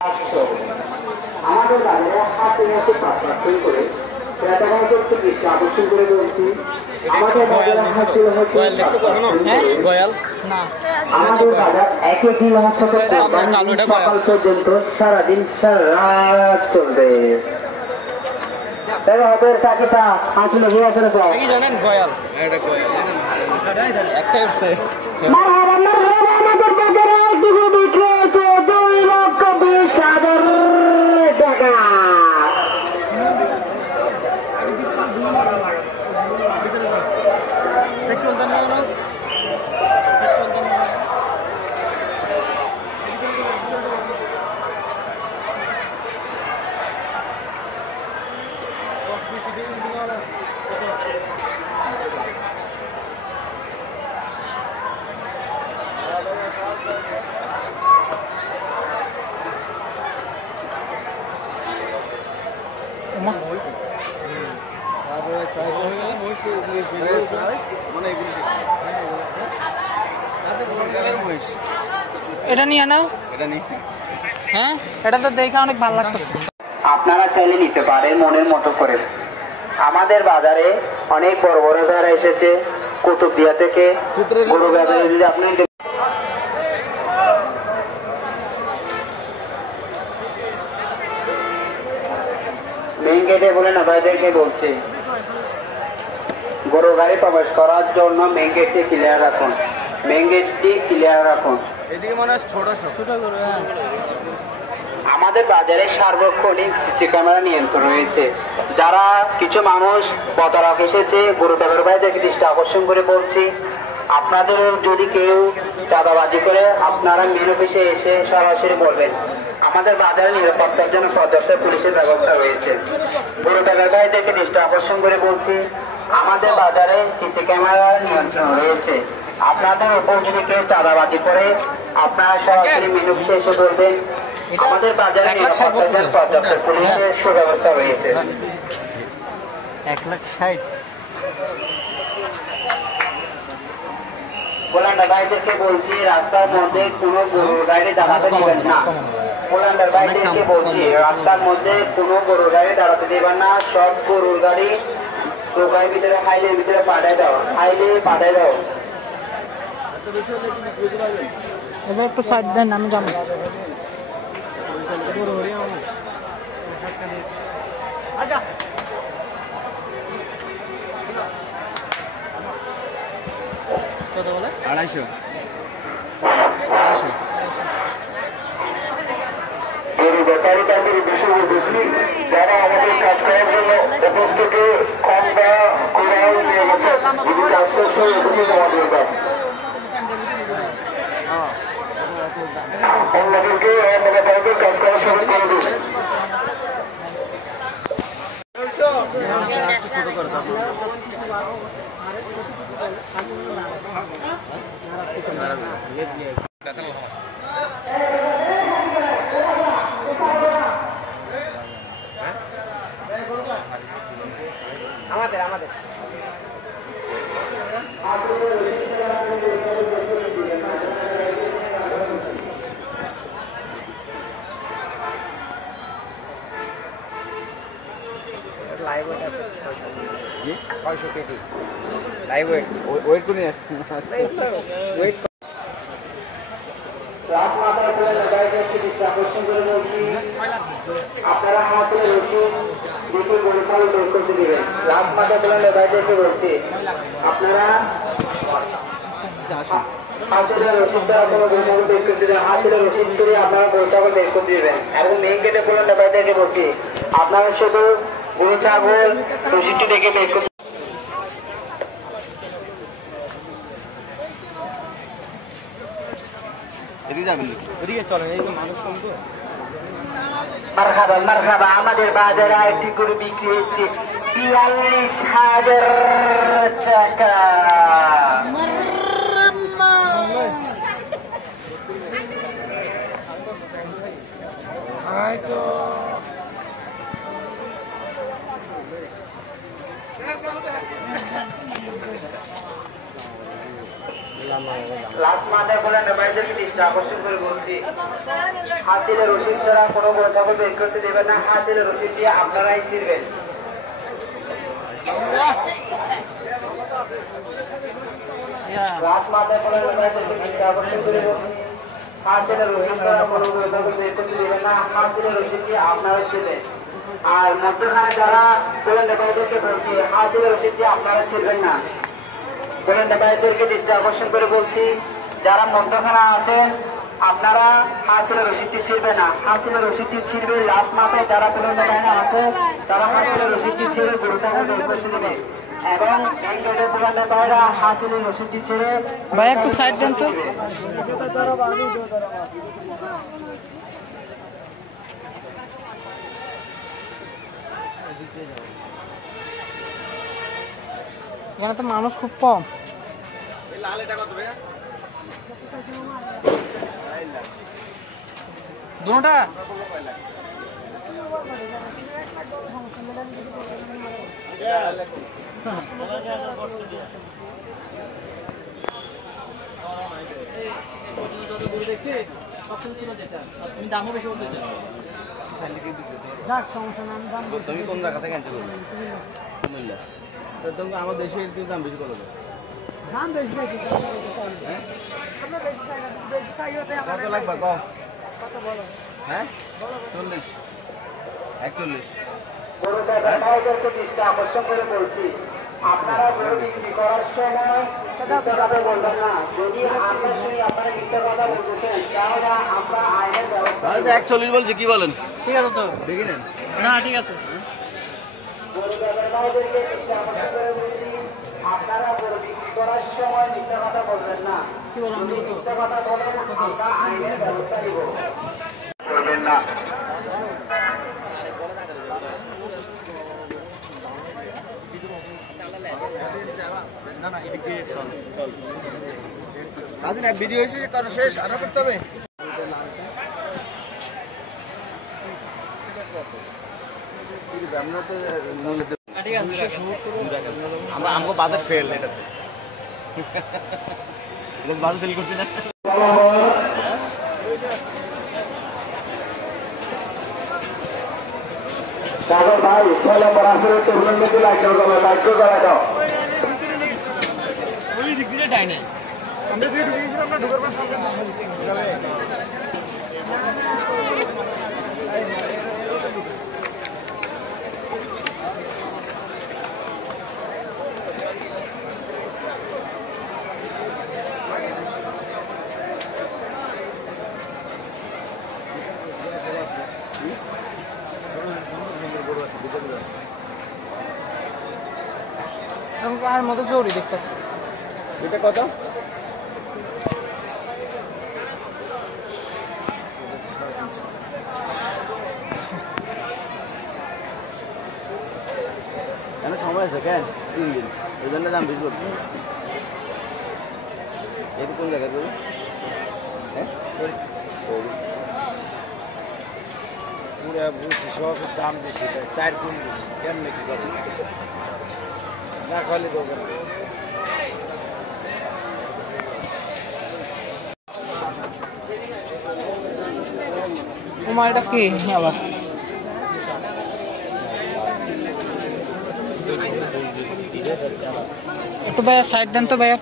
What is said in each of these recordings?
আমাদের বাজারে হাতে হাতে পাঠ্যক্রম করে ক্রেতাগণকে দৃষ্টি আকর্ষণ করে বলছি আমাদের বাজারে হাতে আমাদের বাজার এক এক দিন সকাল পর্যন্ত সারাদিন সারা রাত চলবে। জানেন গয়াল একটা আমাদের বাজারে একদিকে বিক্রি হয়েছে 2,20,000 টাকা। এটা নিয়ে নাও, হ্যাঁ এটা তো দেখে অনেক ভালো লাগতেছে। আপনারা চাইলে নিতে পারেন মনের মতো করে। আমাদের বাজারে অনেক বড় বড় ভেড়া এসেছে কুতুবদিয়া থেকে। গরু ব্যবসায়ী যদি আপনি মেইন গেটে বলে না ভাইদেরকে বলছি গরু গাড়ি প্রবেশ করার জন্য মেইন গেটটি ক্লিয়ার রাখুন, মেইন গেটটি ক্লিয়ার রাখুন। এদিকে মনে হয় ছোট গরু। আমাদের বাজারে সার্বক্ষণিক সিসি ক্যামেরা নিয়ন্ত্রণ রয়েছে। যারা কিছু মানুষ প্রতারক এসেছে গরু ব্যবহার ভাইদেরকে দৃষ্টি আকর্ষণ করে বলছি আপনাদের যদি কেউ চাঁদাবাজি করে আপনারা মেন অফিসে এসে সরাসরি বলবেন। আমাদের বাজারে নিরাপত্তার জন্য পর্যাপ্ত পুলিশের ব্যবস্থা রয়েছে। গরু ব্যবহার ভাইদেরকে দৃষ্টি আকর্ষণ করে বলছি আমাদের বাজারে সিসি ক্যামেরা নিয়ন্ত্রণ রয়েছে। আপনাদের উপর যদি কেউ চাঁদাবাজি করে আপনারা সরাসরি মেন অফিসে এসে বলবেন। আমাদের বাজারে নিরাপত্তার জন্য পর্যাপ্ত পুলিশের সুব্যবস্থা রয়েছে। 1,60,000 পোল্যান্ডার ভাইদেরকে বলছি রাস্তার মধ্যে কোনো গরুর গাড়ি দাঁড়াতে দিবেন না। পোল্যান্ডার ভাইদেরকে বলছি রাস্তার মধ্যে কোনো গরুর গাড়ি দাঁড়াতে দিবেন না। সব গরুর গাড়ি নৌকার ভিতরে হাইলের ভিতরে পাঠায় দাও, হাইলে পাঠায় দাও। এবার একটু সাইড দেন, আমি জানি। কত বলে? 250। ব্যাপারী তাদের বিষয় বুঝলি যারা আমাদের কাজ করার জন্য অফিস থেকে কমটা কোরাল নিয়ে গেছে যদি কাজ শেষ হয়ে এগুলো জমা দিয়ে যান। অন্যদেরকে আপনারা তাদের কাজ করা শুরু করে দিন। আমাদের লাইভ ওয়েট আছে 600 কেজি লাইভ ওয়েট করে আসছে ওয়েট রাত মাথায় করে লাগাইতে দৃষ্টি আকর্ষণ করে বলছি আপনারা হাতে রসুন দেখে গরু ছাগল বের করতে দিবেন। রাত মাথায় করে লাগাইতে বলছি আপনারা হাতের রসিদ ছাড়া কোনো গরু ছাগল বের করতে দেবেন। হাতের রসিদ ছেড়ে আপনারা গরু ছাগল বের করতে দিবেন। এবং মেইন গেটে বলে লাগাইতে বলছি আপনারা শুধু গরু ছাগল রসিদটি দেখে বের করতে। মারহাবা আমাদের বাজারে একটি গরু বিক্রি হয়েছে 42,000 টাকা। লাস্ট মাথায় বলেন ভাইদেরকে দৃষ্টি আকর্ষণ করে বলছি, হাসিলের রসিদ ছাড়া কোনো গরু ছাগল বের করতে দেবেন না। হাসিলের রসিদ দিয়ে আপনারাই ছিড়বেন। লাস্ট মাথায় বলেন ভাইদেরকে দৃষ্টি আকর্ষণ করে বলছি, হাসিলের রসিদ ছাড়া কোনো গরু ছাগল বের করতে দেবেন না। হাসিলের রসিদ দিয়ে আপনারাই ছিড়বেন। আর মধ্যখানে যারা বলেন ভাইদেরকে বলছি, হাসিলের রসিদ দিয়ে আপনারা ছিড়বেন না। বলেন ভাইদেরকে দৃষ্টি আকর্ষণ করে বলছি, যারা মধ্যখানে আছেন আপনারা হাসিলের রসিদটি ছিড়বে না। হাসিলের রসিদটি ছিড়বে লাস্ট মাথায় যারা বলেন ভাইরা আছে তারা হাসিলের রসিদটি ছিঁড়ে গরু ছাগল বের করতে দেবে। এবং এই গেটে বলেন ভাইরা হাসিলের রসিদটি ছিঁড়ে ভাই একটু সাইড দেন তো। এখানে তো মানুষ খুব কম। দুটা দেখছি তুমি দামও বেশি বলতে তুমি কোন জায়গা থেকে আনছো? আমার দেশের দাম বেশি করো, দাম বেশি কত লাগবে কত বলো? হ্যাঁ 40 41। গরু ব্যবসায়ীদেরকে দৃষ্টি আকর্ষণ করে বলছি, আপনারা গরু বিক্রি করার সময় মিথ্যা কথা বলবেন না। যদি আমরা শুনি আপনারা মিথ্যা কথা বলতেছেন তাহলে আমরা আইনের ব্যবস্থা নেব। 41 বলছি, কি বলেন? ঠিক আছে তো দেখি নেন না, ঠিক আছে। গরু ব্যবসায়ীদেরকে দৃষ্টি আকর্ষণ করে বলছি, আপনারা গরু বিক্রি করার সময় মিথ্যা কথা বলবেন না। যদি মিথ্যা কথা বলেন আমরা আইনের ব্যবস্থা নেব। করবেন না। ভিডিও হয়েছে শেষ আরো করতে হবে। আমরা আমাকে বাজার ফেল, এটাতে বাজার ফেল করছি না। সাগর ভাই ছেলে পড়াশোনা তরুণ মেয়েকে লাইট করা দাও। আর মতো জরুরি দেখতেছি। এটা কত? কেন সময় আছে কেন? 3 দিন, ওই জন্য দাম বেশি বলছি। এটা কোন জায়গায় করবো? হ্যাঁ পুরা বুঝছি, সব দাম বেশি, 4 গুণ বেশি। কেমন কি কথা না খালি দোকান। তোমার এটা কি আবার? একটু ভাইয়া সাইড দেন তো ভাইয়া।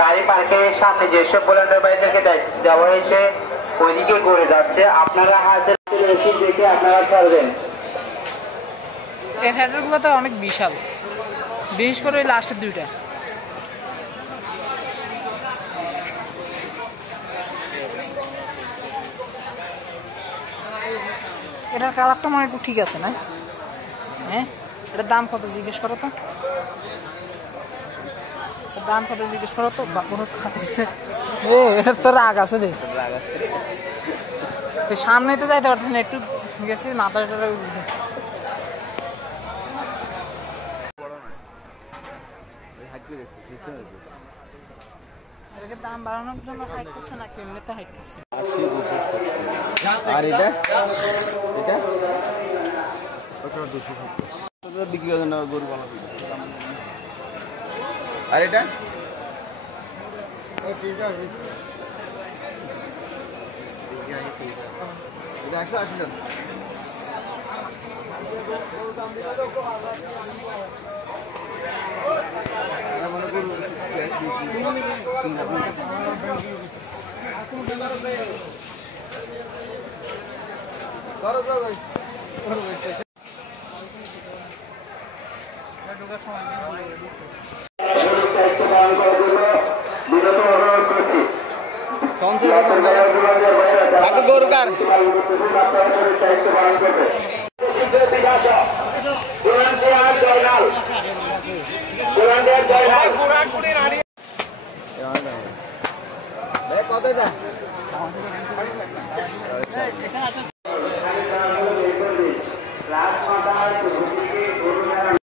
গাড়ি পার্কের সামনে যেসব ভলান্টিয়ার ভাইদেরকে দেওয়া হয়েছে ওইদিকে ঘুরে যাচ্ছে, আপনারা হাতের রসিদ দেখে আপনারা চলবেন। এই সাইডের গুলো তো অনেক বিশাল, বিশেষ করে ওই লাস্টের দুইটা। এটার কালারটা মনে একটু ঠিক আছে না? হ্যাঁ, এটার দাম কত জিজ্ঞেস করো তো, দাম কত জিজ্ঞেস করো তো। এটার তো রাগ আছে রে, সামনে তো যাইতে পারতেছি না, একটু গেছি মাথাটা। দাম বাড়ানোর জন্য হাইট করছে না, কেমনিতে হাইট করছে। আর এটা এটা বিক্রি করে না গরু ভালো আর এটা এটা 180 টাকা গরু কার জয়নাল